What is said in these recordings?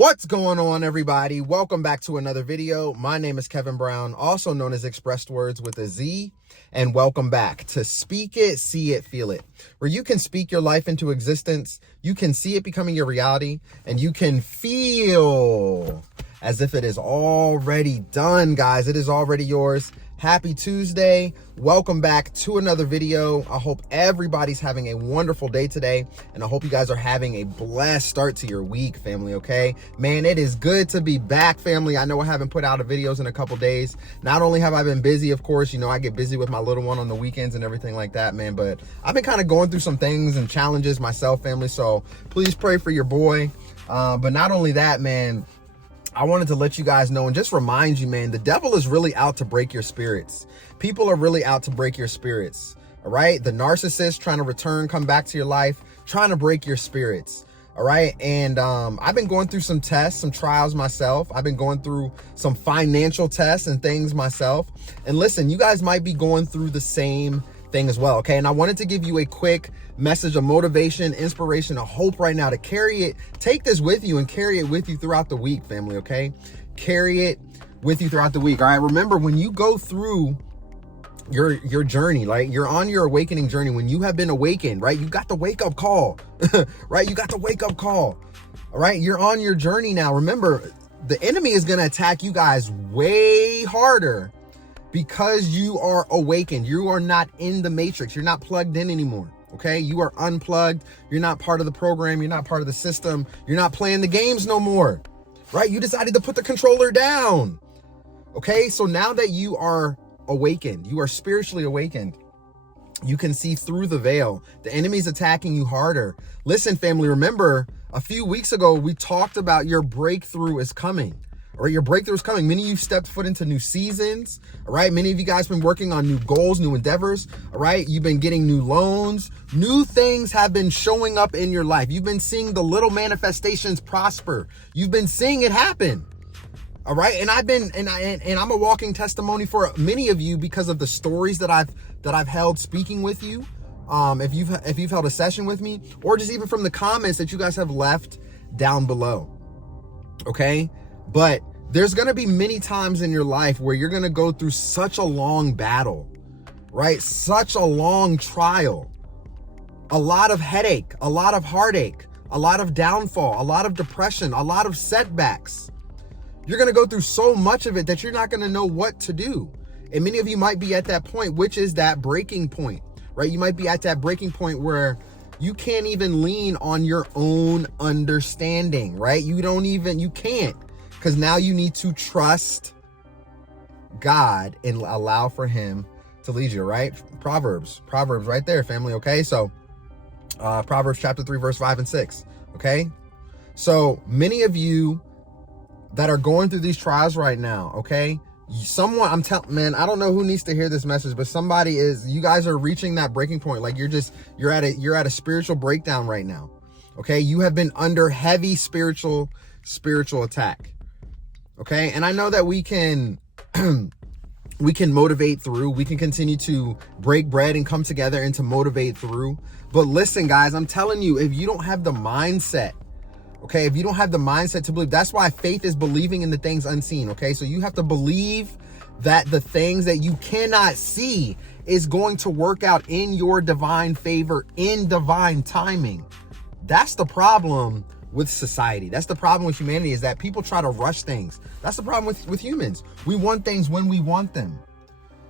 What's going on, everybody? Welcome back to another video. My name is Kevin Brown, also known as ExpressedWordz with a Z, and welcome back to Speak It, See It, Feel It, where you can speak your life into existence, you can see it becoming your reality, and you can feel as if it is already done, guys. It is already yours. Happy Tuesday. Welcome back to another video. I hope everybody's having a wonderful day today, and I hope you guys are having a blessed start to your week, family, okay? Man, it is good to be back, family. I know I haven't put out videos in a couple days. Not only have I been busy, of course, I get busy with my little one on the weekends and everything like that, man, but I've been kind of going through some things and challenges myself, family, so please pray for your boy. But not only that, man, I wanted to let you guys know and just remind you, man, the devil is really out to break your spirits. People are really out to break your spirits, all right? The narcissist trying to come back to your life, trying to break your spirits, all right? And I've been going through some tests, some trials myself. I've been going through some financial tests and things myself. And listen, you guys might be going through the same thing as well, okay? And I wanted to give you a quick message of motivation, inspiration, of hope right now to carry it. Take this with you and carry it with you throughout the week, family, okay? Carry it with you throughout the week, all right? Remember, when you go through your journey, like you're on your awakening journey, when you have been awakened, right? You got the wake-up call, right? You got the wake-up call, all right? You're on your journey now. Remember, the enemy is going to attack you guys way harder because you are awakened. You are not in the matrix. You're not plugged in anymore. Okay. You are unplugged. You're not part of the program. You're not part of the system. You're not playing the games no more. Right. You decided to put the controller down. Okay. So now that you are awakened, you are spiritually awakened, you can see through the veil. The enemy's attacking you harder. Listen, family, remember a few weeks ago, we talked about your breakthrough is coming. All right, your breakthrough is coming. Many of you stepped foot into new seasons. All right, many of you guys been working on new goals, new endeavors. All right, you've been getting new loans. New things have been showing up in your life. You've been seeing the little manifestations prosper. You've been seeing it happen. All right, and I'm a walking testimony for many of you because of the stories that I've held speaking with you. If you've held a session with me, or just even from the comments that you guys have left down below. Okay, but there's going to be many times in your life where you're going to go through such a long battle, right? Such a long trial, a lot of headache, a lot of heartache, a lot of downfall, a lot of depression, a lot of setbacks. You're going to go through so much of it that you're not going to know what to do. And many of you might be at that point, which is that breaking point, right? You might be at that breaking point where you can't even lean on your own understanding, right? You can't. Because now you need to trust God and allow for him to lead you, right? Proverbs right there, family, okay? So Proverbs chapter 3, verse 5 and 6, okay? So many of you that are going through these trials right now, okay? Man, I don't know who needs to hear this message, but you guys are reaching that breaking point. Like you're at a spiritual breakdown right now, okay? You have been under heavy spiritual attack. Okay. And I know that we can motivate through, we can continue to break bread and come together and to motivate through. But listen, guys, I'm telling you, if you don't have the mindset, okay, if you don't have the mindset to believe, that's why faith is believing in the things unseen. Okay. So you have to believe that the things that you cannot see is going to work out in your divine favor, in divine timing. That's the problem with society. That's the problem with humanity, is that people try to rush things. That's the problem with humans. We want things when we want them.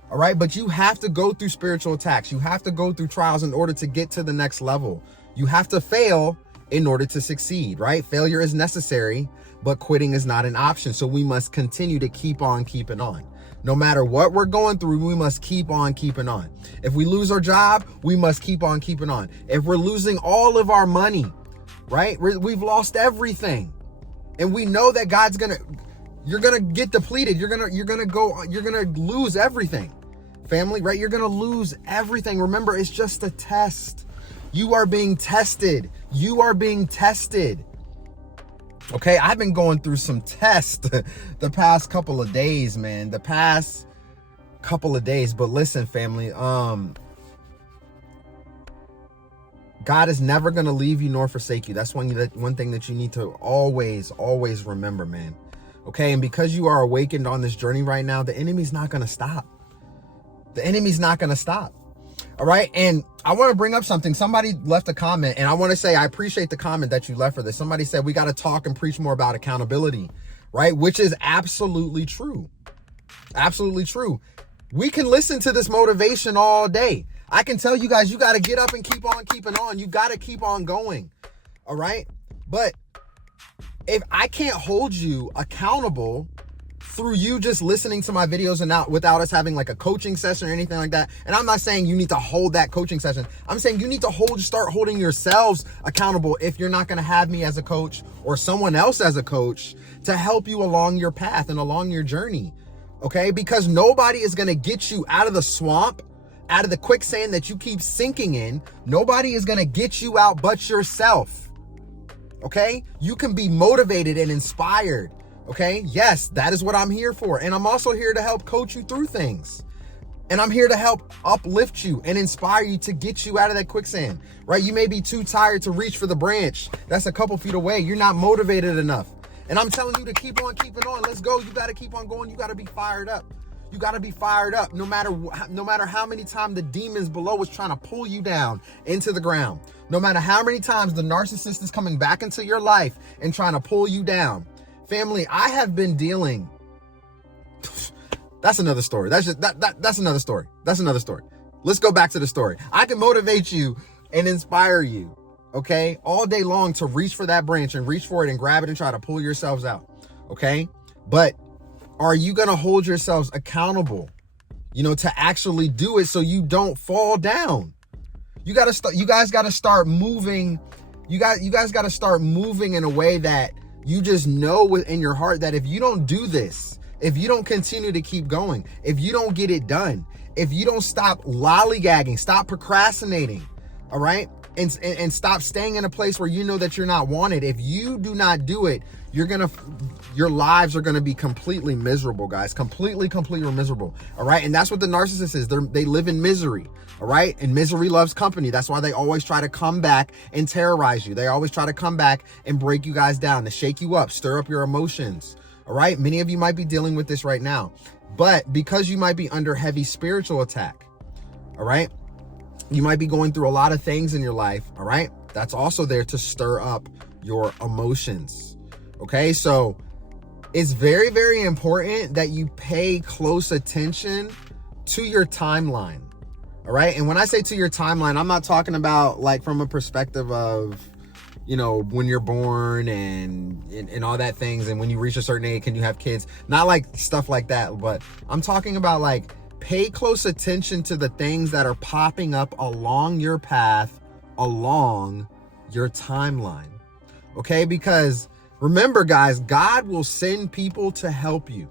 All right. But you have to go through spiritual attacks. You have to go through trials in order to get to the next level. You have to fail in order to succeed, right? Failure is necessary, but quitting is not an option. So we must continue to keep on keeping on. No matter what we're going through, we must keep on keeping on. If we lose our job, we must keep on keeping on. If we're losing all of our money, right? We've lost everything. And we know that you're going to get depleted. You're going to lose everything. Family, right? You're going to lose everything. Remember, it's just a test. You are being tested. You are being tested. Okay. I've been going through some tests the past couple of days, man, But listen, family, God is never going to leave you nor forsake you. That's one thing that you need to always remember, man. Okay, and because you are awakened on this journey right now, the enemy's not going to stop. The enemy's not going to stop. All right, and I want to bring up something. Somebody left a comment, and I want to say I appreciate the comment that you left for this. Somebody said we got to talk and preach more about accountability, right? Which is absolutely true. Absolutely true. We can listen to this motivation all day. I can tell you guys, you got to get up and keep on keeping on. You got to keep on going. All right. But if I can't hold you accountable through you just listening to my videos and not without us having like a coaching session or anything like that. And I'm not saying you need to hold that coaching session. I'm saying you need to start holding yourselves accountable if you're not going to have me as a coach or someone else as a coach to help you along your path and along your journey. Okay. Because nobody is going to get you out of the swamp, out of the quicksand that you keep sinking in. Nobody is going to get you out but yourself. Okay. You can be motivated and inspired. Okay. Yes, that is what I'm here for. And I'm also here to help coach you through things. And I'm here to help uplift you and inspire you to get you out of that quicksand, right? You may be too tired to reach for the branch that's a couple feet away. You're not motivated enough. And I'm telling you to keep on keeping on. Let's go. You got to keep on going. You got to be fired up. You got to be fired up no matter how many times the demons below is trying to pull you down into the ground. No matter how many times the narcissist is coming back into your life and trying to pull you down. Family, I have been dealing. That's another story. That's another story. That's another story. Let's go back to the story. I can motivate you and inspire you, okay, all day long to reach for that branch and reach for it and grab it and try to pull yourselves out, okay? But are you going to hold yourselves accountable, to actually do it so you don't fall down? You guys got to start moving. You guys got to start moving in a way that you just know within your heart that if you don't do this, if you don't continue to keep going, if you don't get it done, if you don't stop lollygagging, stop procrastinating, all right? And stop staying in a place where you know that you're not wanted. If you do not do it, your lives are going to be completely miserable, guys. Completely miserable. All right. And that's what the narcissist is. They live in misery. All right. And misery loves company. That's why they always try to come back and terrorize you. They always try to come back and break you guys down, to shake you up, stir up your emotions. All right. Many of you might be dealing with this right now, but because you might be under heavy spiritual attack. All right. You might be going through a lot of things in your life. All right. That's also there to stir up your emotions. Okay. So it's very, very important that you pay close attention to your timeline. All right. And when I say to your timeline, I'm not talking about like from a perspective of, when you're born and all that things. And when you reach a certain age, can you have kids? Not like stuff like that. But I'm talking about like pay close attention to the things that are popping up along your path, along your timeline. Okay. Because remember, guys, God will send people to help you.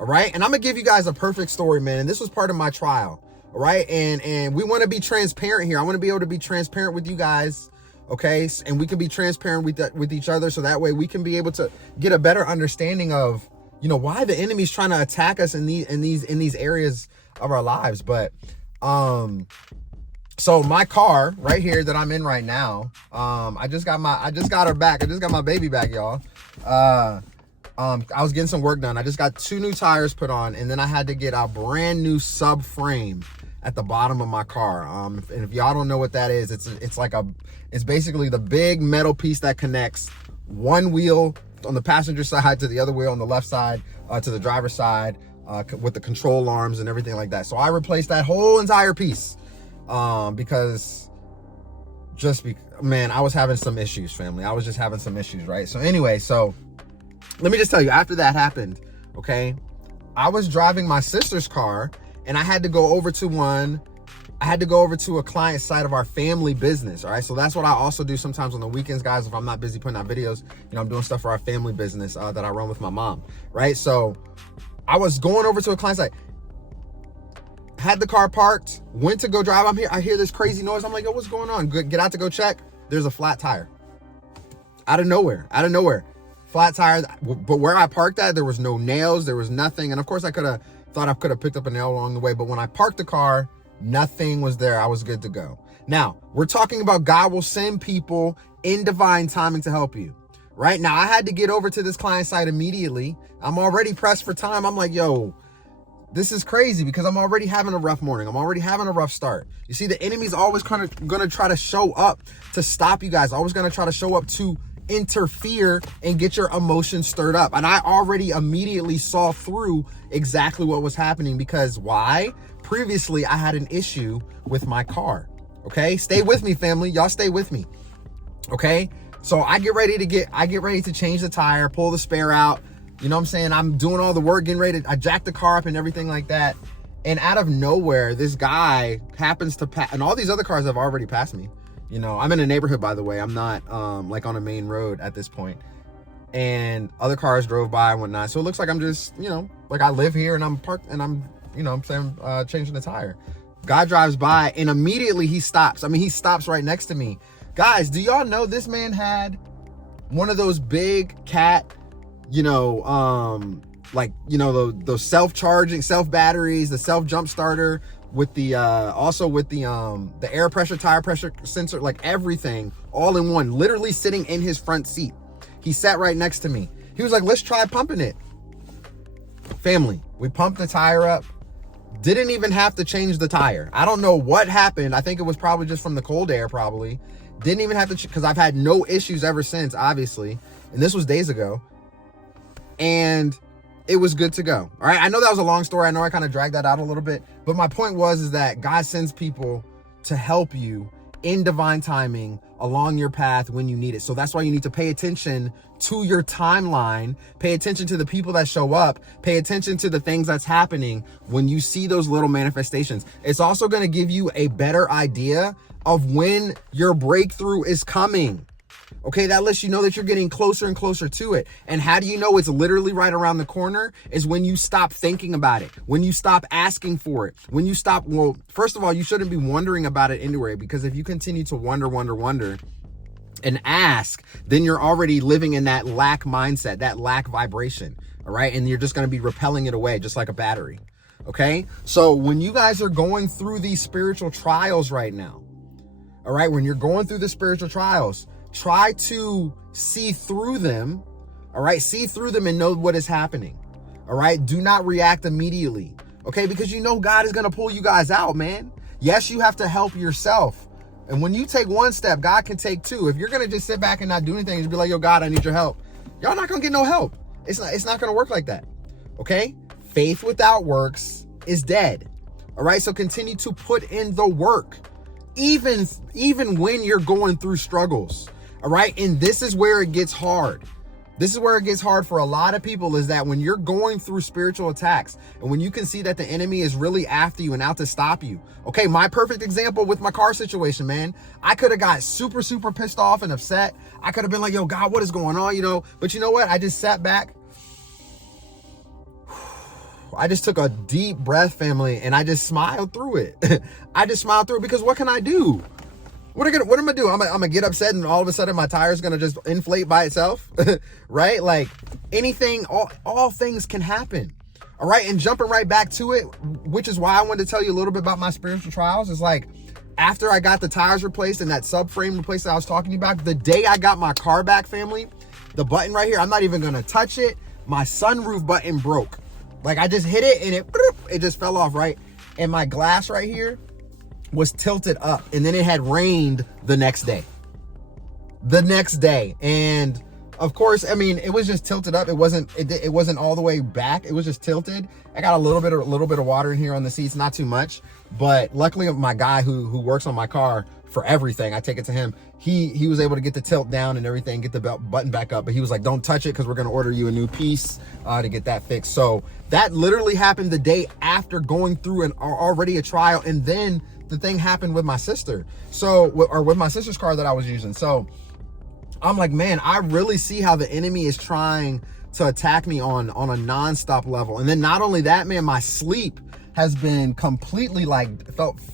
All right. And I'm going to give you guys a perfect story, man. And this was part of my trial. All right. And we want to be transparent here. I want to be able to be transparent with you guys. Okay. And we can be transparent with each other. So that way we can be able to get a better understanding of, why the enemy's trying to attack us in these areas of our lives. But, so my car right here that I'm in right now, I just got her back. I just got my baby back, y'all. I was getting some work done. I just got 2 new tires put on, and then I had to get a brand new subframe at the bottom of my car. And if y'all don't know what that is, it's basically the big metal piece that connects one wheel on the passenger side to the other wheel on the left side, to the driver's side, with the control arms and everything like that. So I replaced that whole entire piece. Because I was having some issues, family. I was just having some issues, right? So anyway, so let me just tell you, after that happened, okay, I was driving my sister's car and I had to go over to a client's side of our family business. All right. So that's what I also do sometimes on the weekends, guys. If I'm not busy putting out videos, I'm doing stuff for our family business, that I run with my mom. Right. So I was going over to a client's side. Had the car parked, went to go drive. I hear this crazy noise. I'm like, yo, what's going on? Get out to go check. There's a flat tire. Out of nowhere. Flat tire. But where I parked at, there was no nails. There was nothing. And of course I could have picked up a nail along the way. But when I parked the car, nothing was there. I was good to go. Now, we're talking about God will send people in divine timing to help you. Right now, I had to get over to this client site immediately. I'm already pressed for time. I'm like, yo, this is crazy because I'm already having a rough morning. I'm already having a rough start. You see, the enemy's always kind of going to try to show up to stop you guys. Always going to try to show up to interfere and get your emotions stirred up. And I already immediately saw through exactly what was happening because why? Previously, I had an issue with my car. Okay, stay with me, family. Y'all stay with me. Okay, so I get ready to change the tire, pull the spare out. You know what I'm saying? I'm doing all the work, getting ready. I jack the car up and everything like that. And out of nowhere, this guy happens to pass, and all these other cars have already passed me. You know, I'm in a neighborhood, by the way. I'm not like on a main road at this point. And other cars drove by and whatnot. So it looks like I'm just, you know, like I live here and I'm parked and I'm, you know, I'm saying changing the tire. Guy drives by and immediately he stops. I mean, he stops right next to me. Guys, do y'all know this man had one of those big cat, you know, like, you know, those self-charging, self-batteries, the self-jump starter with the, also with the air pressure, tire pressure sensor, like everything all in one, literally sitting in his front seat. He sat right next to me. He was like, let's try pumping it. Family, we pumped the tire up. Didn't even have to change the tire. I don't know what happened. I think it was probably just from the cold air, probably. Didn't even have to, because I've had no issues ever since, obviously. And this was days ago. And it was good to go. All right. I know that was a long story. I know I kind of dragged that out a little bit. But my point is that God sends people to help you in divine timing along your path when you need it. So that's why you need to pay attention to your timeline, pay attention to the people that show up, pay attention to the things that's happening when you see those little manifestations. It's also going to give you a better idea of when your breakthrough is coming. Okay, that lets you know that you're getting closer and closer to it. And how do you know it's literally right around the corner? Is when you stop thinking about it, when you stop asking for it, when you stop, well, first of all, you shouldn't be wondering about it anyway, because if you continue to wonder and ask, then you're already living in that lack mindset, that lack vibration, all right? And you're just going to be repelling it away, just like a battery, okay? So when you guys are going through these spiritual trials right now, all right, when you're going through the spiritual trials, try to see through them, all right? See through them and know what is happening, all right? Do not react immediately, okay? Because you know God is going to pull you guys out, man. Yes, you have to help yourself. And when you take one step, God can take two. If you're going to just sit back and not do anything and just be like, yo, God, I need your help, y'all not going to get no help. It's not going to work like that, okay? Faith without works is dead, all right? So continue to put in the work, even when you're going through struggles. All right. And this is where it gets hard. This is where it gets hard for a lot of people, is that when you're going through spiritual attacks and when you can see that the enemy is really after you and out to stop you. Okay. My perfect example with my car situation, man, I could have got super pissed off and upset. I could have been like, yo, God, what is going on? You know, but you know what? I just sat back. I just took a deep breath, family, and I just smiled through it. I just smiled through it because what can I do? What am I gonna do? I'm gonna get upset and all of a sudden my tire's gonna just inflate by itself, right? Like anything, all things can happen. All right. And jumping right back to it, which is why I wanted to tell you a little bit about my spiritual trials, is like, after I got the tires replaced and that subframe replaced that I was talking about, the day I got my car back, family, the button right here, I'm not even gonna touch it. My sunroof button broke. Like I just hit it and it just fell off, right? And my glass right here was tilted up, and then it had rained the next day. And of course, I mean, it was just tilted up. It wasn't all the way back. It was just tilted. I got a little bit of water in here on the seats, not too much, but luckily my guy who works on my car for everything, I take it to him, he was able to get the tilt down and everything, get the button back up, but he was like, don't touch it because we're going to order you a new piece to get that fixed. So that literally happened the day after going through already a trial. And then the thing happened with my sister. Or with my sister's car that I was using. So I'm like, man, I really see how the enemy is trying to attack me on a nonstop level. And then not only that, man, my sleep has been completely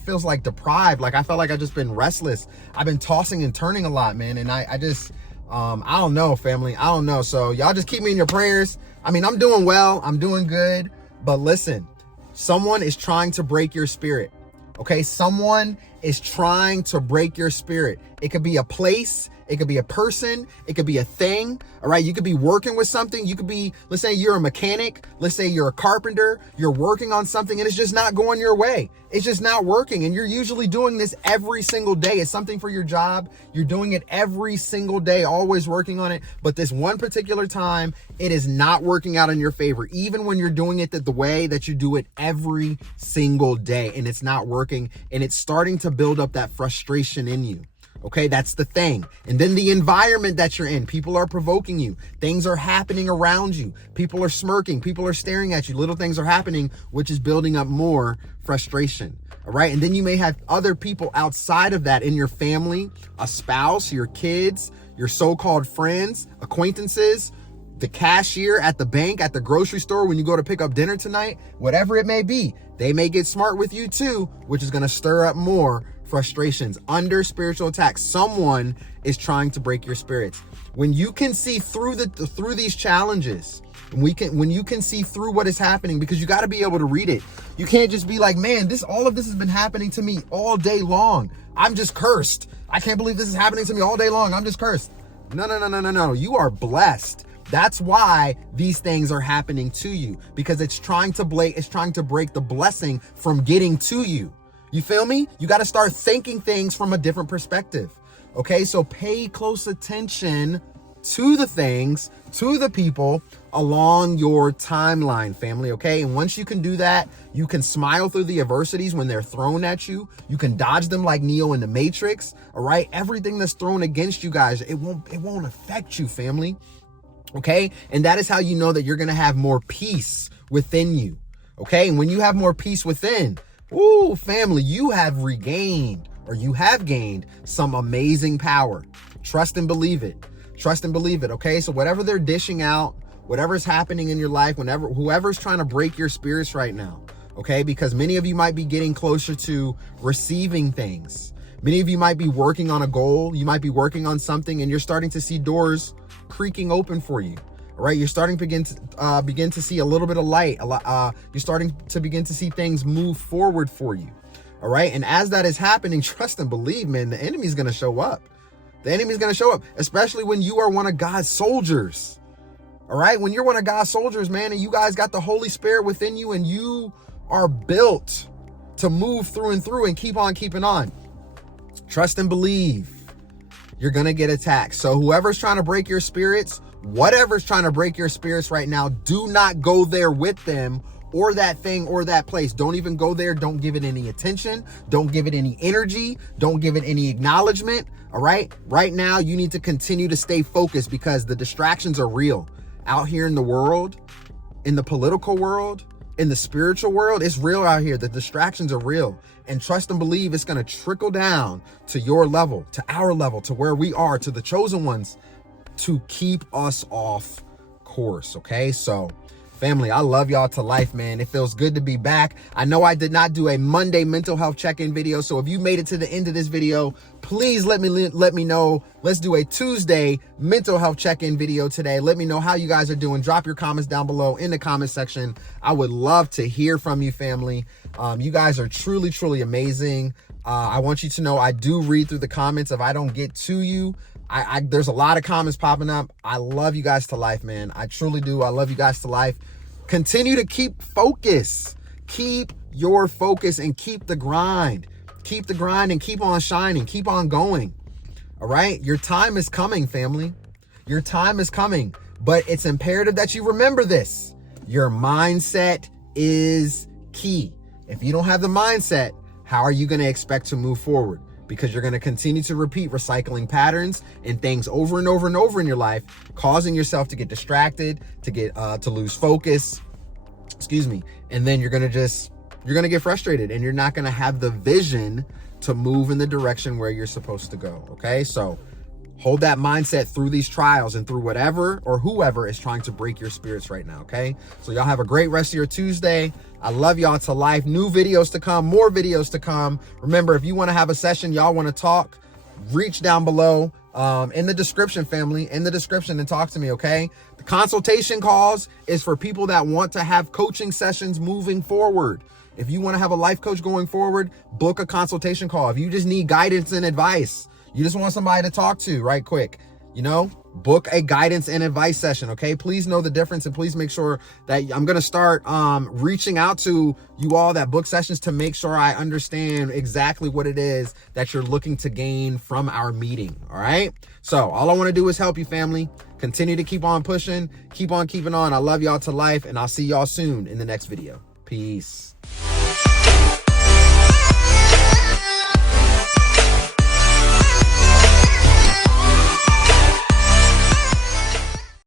feels like deprived. Like I felt like I've just been restless. I've been tossing and turning a lot, man. And I just, I don't know, family. I don't know. So y'all just keep me in your prayers. I mean, I'm doing well. I'm doing good. But listen, someone is trying to break your spirit. Okay, someone is trying to break your spirit. It could be a place, it could be a person, it could be a thing, all right? You could be working with something. You could be, let's say you're a mechanic, let's say you're a carpenter, you're working on something and it's just not going your way. It's just not working. And you're usually doing this every single day. It's something for your job. You're doing it every single day, always working on it. But this one particular time, it is not working out in your favor, even when you're doing it the way that you do it every single day, and it's not working, and it's starting to build up that frustration in you. Okay, that's the thing. And then the environment that you're in, people are provoking you. Things are happening around you. People are smirking. People are staring at you. Little things are happening, which is building up more frustration. All right. And then you may have other people outside of that in your family, a spouse, your kids, your so-called friends, acquaintances, the cashier at the bank, at the grocery store, when you go to pick up dinner tonight, whatever it may be. They may get smart with you too, which is going to stir up more frustrations. Under spiritual attack, someone is trying to break your spirits. When you can see through these challenges, when you can see through what is happening, because you got to be able to read it. You can't just be like, man, all of this has been happening to me all day long. I'm just cursed. I can't believe this is happening to me all day long. I'm just cursed. No. You are blessed. That's why these things are happening to you, because it's trying to break the blessing from getting to you. You feel me? You got to start thinking things from a different perspective. Okay, so pay close attention to the things, to the people along your timeline, family. Okay, and once you can do that, you can smile through the adversities when they're thrown at you. You can dodge them like Neo in the Matrix. All right, everything that's thrown against you guys, it won't affect you, family. Okay, and that is how you know that you're gonna have more peace within you. Okay, and when you have more peace within, ooh, family, you have gained some amazing power. Trust and believe it. Trust and believe it. Okay, so whatever they're dishing out, whatever's happening in your life, whoever's trying to break your spirits right now, okay, because many of you might be getting closer to receiving things. Many of you might be working on a goal. You might be working on something, and you're starting to see doors creaking open for you. All right, you're starting to begin to see a little bit of light. You're starting to begin to see things move forward for you. All right, and as that is happening, trust and believe, man, the enemy's going to show up. The enemy's going to show up, especially when you are one of God's soldiers. All right, when you're one of God's soldiers, man, and you guys got the Holy Spirit within you, and you are built to move through and through and keep on keeping on. Trust and believe. You're going to get attacked. So whoever's trying to break your spirits, whatever's trying to break your spirits right now, do not go there with them or that thing or that place. Don't even go there. Don't give it any attention. Don't give it any energy. Don't give it any acknowledgement. All right. Right now, you need to continue to stay focused, because the distractions are real out here in the world, in the political world, in the spiritual world. It's real out here. The distractions are real. And trust and believe it's going to trickle down to your level, to our level, to where we are, to the chosen ones, to keep us off course. Okay, so family, I love y'all to life, man. It feels good to be back. I know I did not do a Monday mental health check-in video, so if you made it to the end of this video, please let me know. Let's do a Tuesday mental health check-in video today. Let me know how you guys are doing. Drop your comments down below in the comment section. I would love to hear from you, family. You guys are truly, truly amazing. I want you to know I do read through the comments. If I don't get to you, there's a lot of comments popping up. I love you guys to life, man. I truly do. I love you guys to life. Continue to keep focus. Keep your focus and keep the grind. Keep the grind and keep on shining. Keep on going. All right? Your time is coming, family. Your time is coming. But it's imperative that you remember this. Your mindset is key. If you don't have the mindset, how are you going to expect to move forward? Because you're going to continue to repeat recycling patterns and things over and over and over in your life, causing yourself to get distracted, to lose focus, and then you're going to get frustrated, and you're not going to have the vision to move in the direction where you're supposed to go. Okay, so hold that mindset through these trials and through whatever or whoever is trying to break your spirits right now. Okay, so y'all have a great rest of your Tuesday. I love y'all to life. New videos to come, more videos to come. Remember, if you want to have a session, y'all want to talk, reach down below in the description, family, in the description, and talk to me. Okay, the consultation calls is for people that want to have coaching sessions moving forward. If you want to have a life coach going forward, book a consultation call. If you just need guidance and advice, you just want somebody to talk to right quick, you know, book a guidance and advice session. Okay. Please know the difference, and please make sure that I'm going to start reaching out to you all that book sessions to make sure I understand exactly what it is that you're looking to gain from our meeting. All right. So all I want to do is help you, family. Continue to keep on pushing, keep on keeping on. I love y'all to life, and I'll see y'all soon in the next video. Peace.